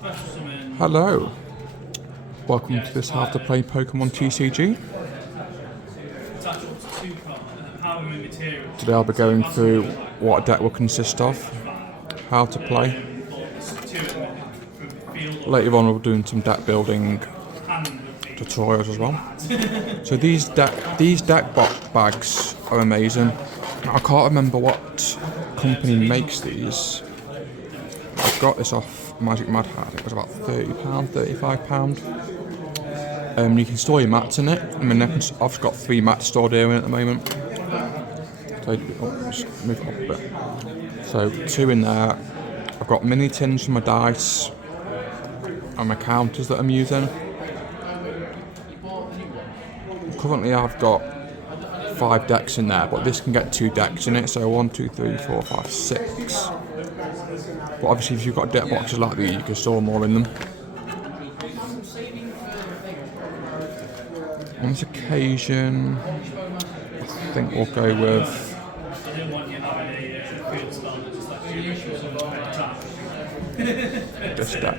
Hello, welcome to this How to Play Pokemon TCG. Today I'll be going through what a deck will consist of, how to play. Later on we'll be doing some deck building tutorials as well. So these deck bags are amazing. I can't remember what company makes these. I got this off Magic Mad Hat. It was about £30, £35. You can store your mats in it. I mean, I've got 3 mats stored here at the moment. So just move up a bit. So 2 in there. I've got mini tins for my dice and my counters that I'm using. Currently I've got 5 decks in there, but this can get 2 decks in it. So 1, 2, 3, 4, 5, 6. But obviously if you've got deck boxes like these, you can store more in them. On this occasion, I think we'll go with this deck.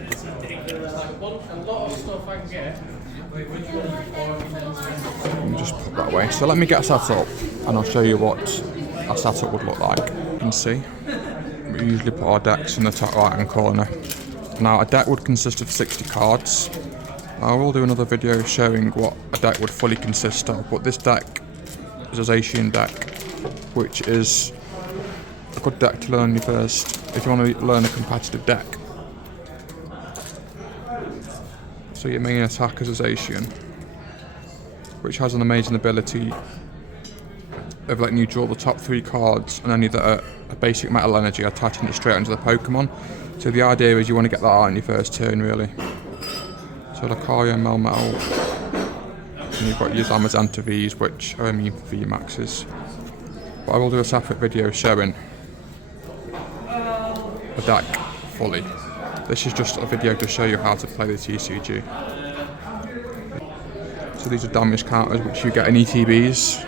Let me just put that away. So let me get set up and I'll show you what our setup would look like. You can see we usually put our decks in the top right hand corner. Now a deck would consist of 60 cards. I will do another video showing what a deck would fully consist of, but this deck is a Zachian deck, which is a good deck to learn first if you want to learn a competitive deck. So your main attack is a Zachian, which has an amazing ability of letting you draw the top 3 cards and then either a basic metal energy, attaching it straight onto the Pokemon. So the idea is you want to get that out on your first turn really. So Lucario, Melmetal, and you've got your Zamazenta Vs, which are immune for VMAXs. But I will do a separate video showing the deck fully. This is just a video to show you how to play the TCG. So these are damage counters which you get in ETBs,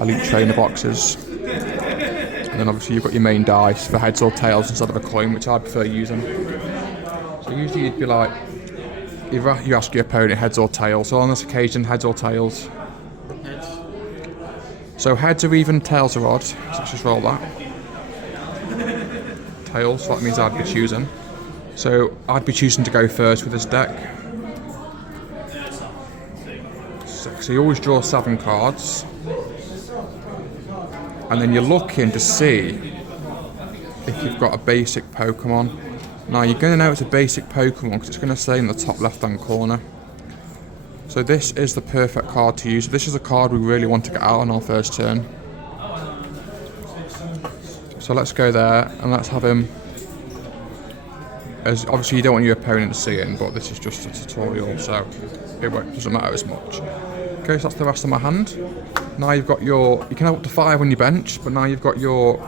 Elite Trainer boxes. And then obviously you've got your main dice for heads or tails instead of a coin, which I prefer using. So usually you'd be like, you ask your opponent heads or tails. So on this occasion, heads or tails. Heads. So heads are even, tails are odd. So let's just roll that. Tails, so that means I'd be choosing. So I'd be choosing to go first with this deck. So you always draw 7 cards. And then you're looking to see if you've got a basic Pokemon. Now you're going to know it's a basic Pokemon because it's going to stay in the top left hand corner. So this is the perfect card to use. This is a card we really want to get out on our first turn. So let's go there and let's have him. As obviously you don't want your opponent seeing, but this is just a tutorial, so it doesn't matter as much. Okay, so that's the rest of my hand. Now you've got you can have up to 5 on your bench, but now you've got your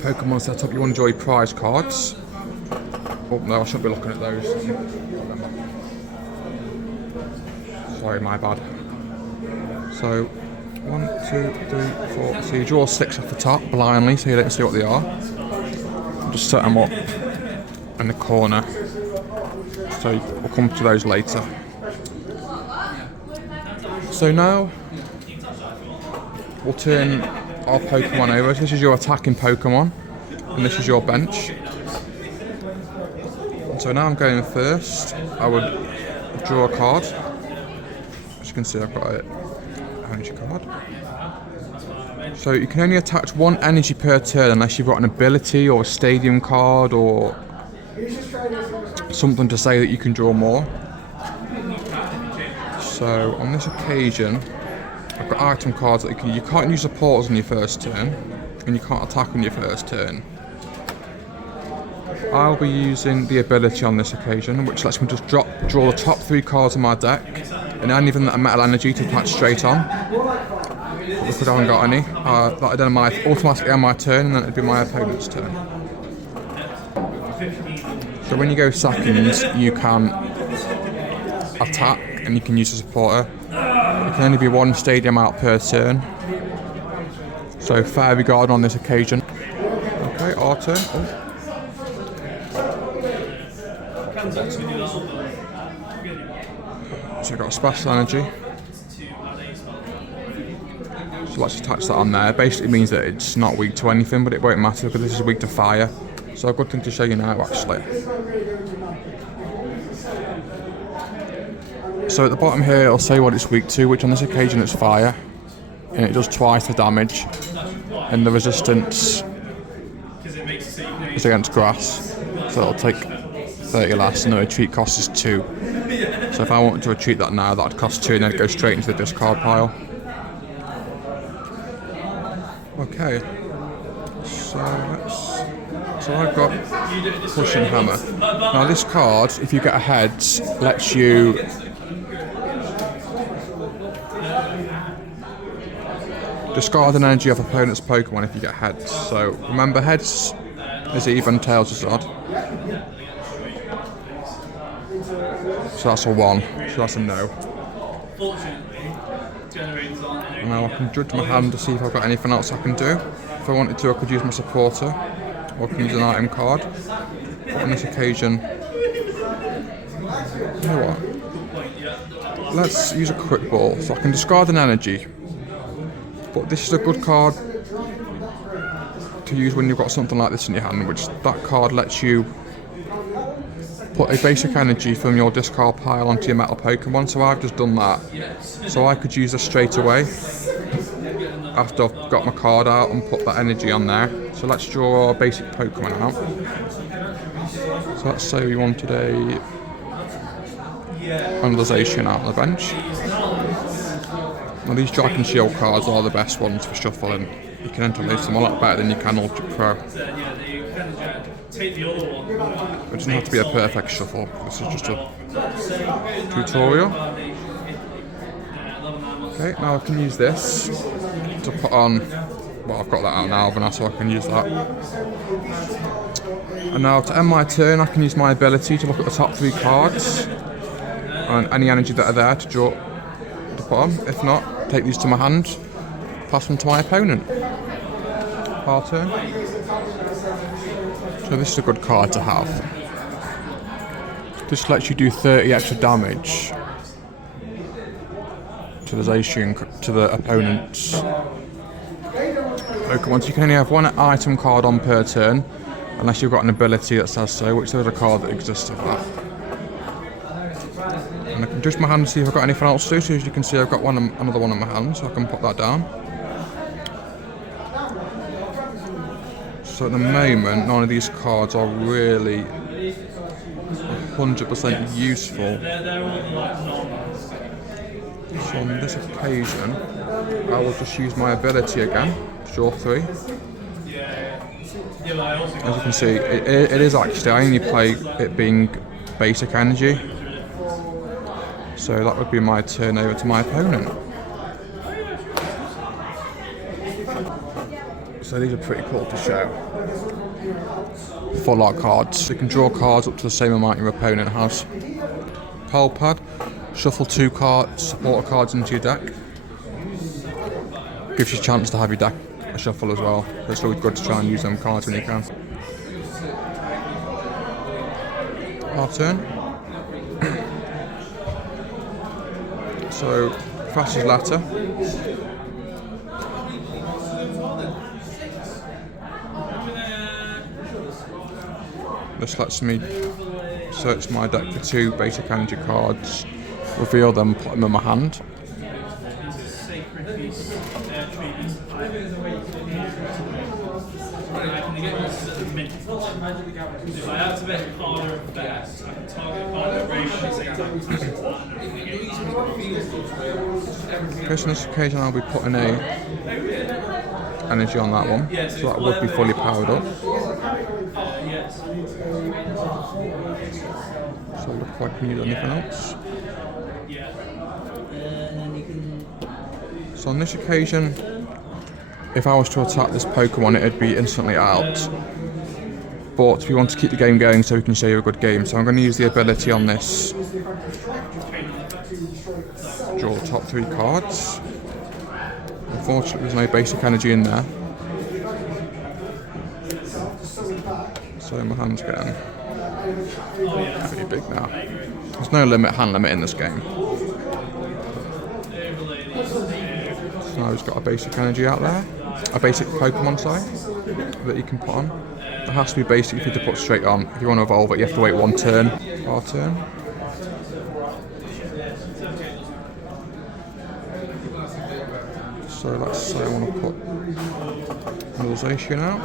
Pokemon set up. You want to draw your prize cards. Oh no, I shouldn't be looking at those. Sorry, my bad. So 1, 2, 3, 4. So you draw 6 off the top blindly, so you don't see what they are. Just set them up in the corner. So we'll come to those later. So now we'll turn our Pokemon over. So this is your attacking Pokemon, and this is your bench. So now I'm going first. I would draw a card. As you can see, I've got an energy card. So you can only attach 1 energy per turn unless you've got an ability or a stadium card or something to say that you can draw more. So on this occasion, I've got item cards that you can't use the portals on your first turn, and you can't attack on your first turn. I'll be using the ability on this occasion, which lets me just draw the top 3 cards of my deck, and anything that a metal energy to attach straight on. But because I haven't got any, that would then automatically on my turn, and then it'd be my opponent's turn. So when you go seconds, you can attack, and you can use a supporter. It can only be 1 stadium out per turn. So Fairy Garden on this occasion. Okay, our turn. Oh. So I've got a special energy. So let's attach that on there. It basically means that it's not weak to anything, but it won't matter because this is weak to fire. So a good thing to show you now, actually. So at the bottom here, it'll say what it's weak to, which on this occasion it's fire. And it does twice the damage. And the resistance is against grass. So it'll take 30 less, and the retreat cost is 2. So if I wanted to retreat that now, that would cost 2, and then go straight into the discard pile. Okay. So I've got Push and Hammer. Now this card, if you get a heads, lets you discard an energy of opponent's Pokemon if you get heads. So remember, heads is even, tails is odd. So that's a 1. So that's a no. Now I can judge my hand to see if I've got anything else I can do. If I wanted to, I could use my supporter, or I can use an item card. But on this occasion, you know what? Let's use a quick ball. So I can discard an energy. But this is a good card to use when you've got something like this in your hand, which that card lets you put a basic energy from your discard pile onto your metal Pokemon. So I've just done that. So I could use this straight away after I've got my card out and put that energy on there. So let's draw our basic Pokemon out. So let's say we wanted another zachian out on the bench. Now these Dragon Shield cards are the best ones for shuffling. You can interlace them a lot better than you can Ultra Pro. It doesn't have to be a perfect shuffle. This is just a tutorial. Okay, now I can use this to put on. Well, I've got that out now, but now so I can use that. And now to end my turn, I can use my ability to look at the top 3 cards and any energy that are there to draw to put on. If not, take these to my hand, pass them to my opponent. Our turn. So this is a good card to have. This lets you do 30 extra damage to the zachian, to the opponent's Pokemon. So you can only have 1 item card on per turn, unless you've got an ability that says so, which there's a card that exists of that. And I can adjust my hand to see if I've got anything else to do. So as you can see, I've got another one in my hand, so I can put that down. So at the moment, none of these cards are really 100% useful. So on this occasion, I will just use my ability again, draw 3. As you can see, it is actually, I only play it being basic energy. So that would be my turn over to my opponent. So these are pretty cool to show. Full art cards. You can draw cards up to the same amount your opponent has. Pile pad. Shuffle 2 supporter cards into your deck. Gives you a chance to have your deck a shuffle as well. It's always good to try and use them cards when you can. Our turn. So, fastest letter. This lets me search my deck for 2 basic energy cards, reveal them, put them in my hand. Okay, so on this occasion I'll be putting a energy on that one, so that would be fully powered up. So look if I can use anything else. So on this occasion, if I was to attack this Pokemon, it'd be instantly out. But we want to keep the game going so we can show you a good game. So I'm going to use the ability on this. Draw the top 3 cards. Unfortunately, there's no basic energy in there. So my hand's getting pretty big now. There's no hand limit in this game. So now he's got a basic energy out there. A basic Pokemon side that you can put on. It has to be basic for you to put straight on. If you want to evolve it, you have to wait one turn. Our turn. So let's say I want to put another zachian out.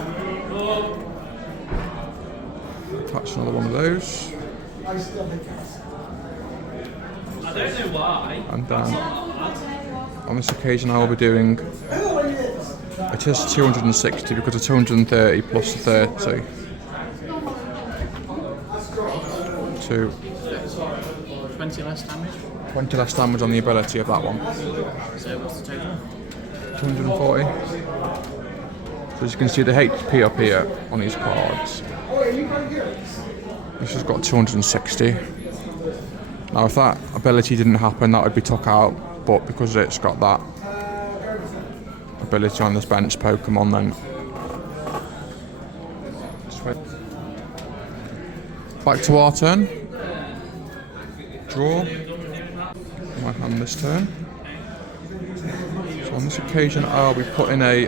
Attach another one of those. I don't know why. And then on this occasion I will be doing, it is 260 because it's 230 plus 30. 20 less damage. 20 less damage on the ability of that one. So what's the total? 240. So as you can see the HP up here on these cards. This has got 260. Now if that ability didn't happen that would be took out, but because it's got that ability on this bench Pokemon then. Back to our turn. Draw. My hand this turn. So on this occasion I'll be putting a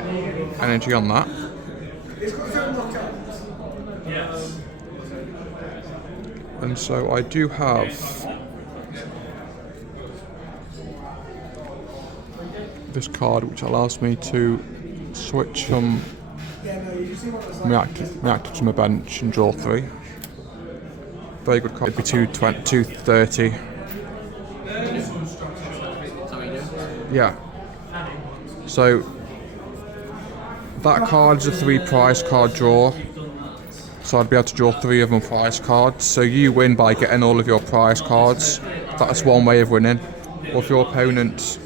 energy on that. And so I do have this card which allows me to switch from reactor to my bench and draw 3. Very good card. It'd be 230. Yeah. So that card's a 3 prize card draw. So I'd be able to draw 3 of them prize cards. So you win by getting all of your prize cards. That's one way of winning. Or if your opponent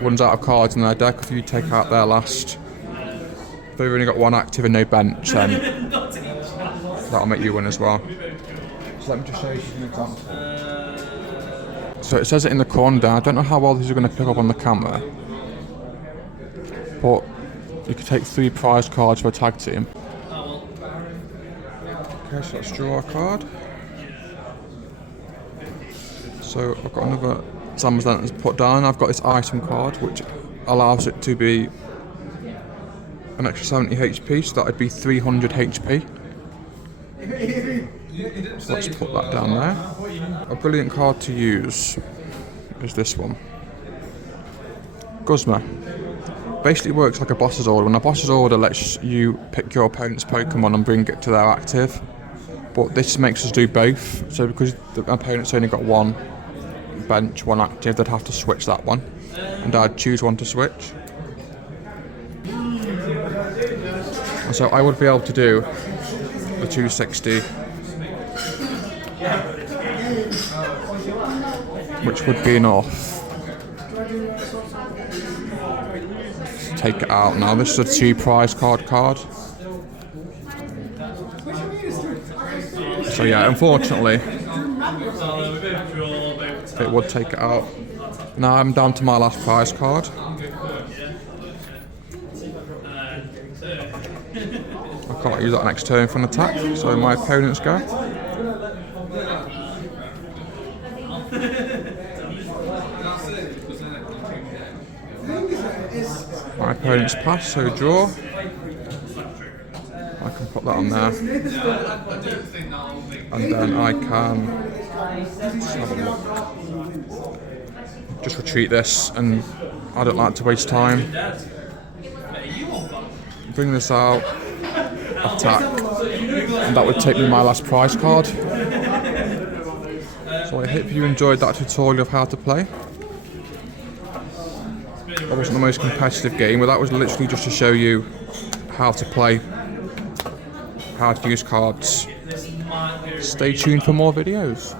runs out of cards in their deck, if you take out their last, if they've only got 1 active and no bench, then that'll make you win as well. So let me just show you an example. So it says it in the corner there. I don't know how well these are going to pick up on the camera, but you could take 3 prize cards for a tag team. Okay, so let's draw a card. So I've got another Zamazenta to put down. I've got this item card which allows it to be an extra 70 HP, so that would be 300 HP. So let's put that down there. A brilliant card to use is this one. Guzma. Basically works like a boss's order. When a boss's order lets you pick your opponent's Pokemon and bring it to their active. But this makes us do both. So because the opponent's only got 1 bench, 1 active, they'd have to switch that one. And I'd choose one to switch. And so I would be able to do the 260, which would be enough to take it out. Now this is a 2 prize card. So yeah, unfortunately it would take it out. Now I'm down to my last prize card. I can't use that next turn for an attack, so my opponent's go. My opponent's pass, so draw. I can put that on there. And then I can just retreat this, and I don't like to waste time. Bring this out, attack, and that would take me my last prize card. So I hope you enjoyed that tutorial of how to play. That wasn't the most competitive game, but that was literally just to show you how to play, how to use cards. Stay tuned for more videos.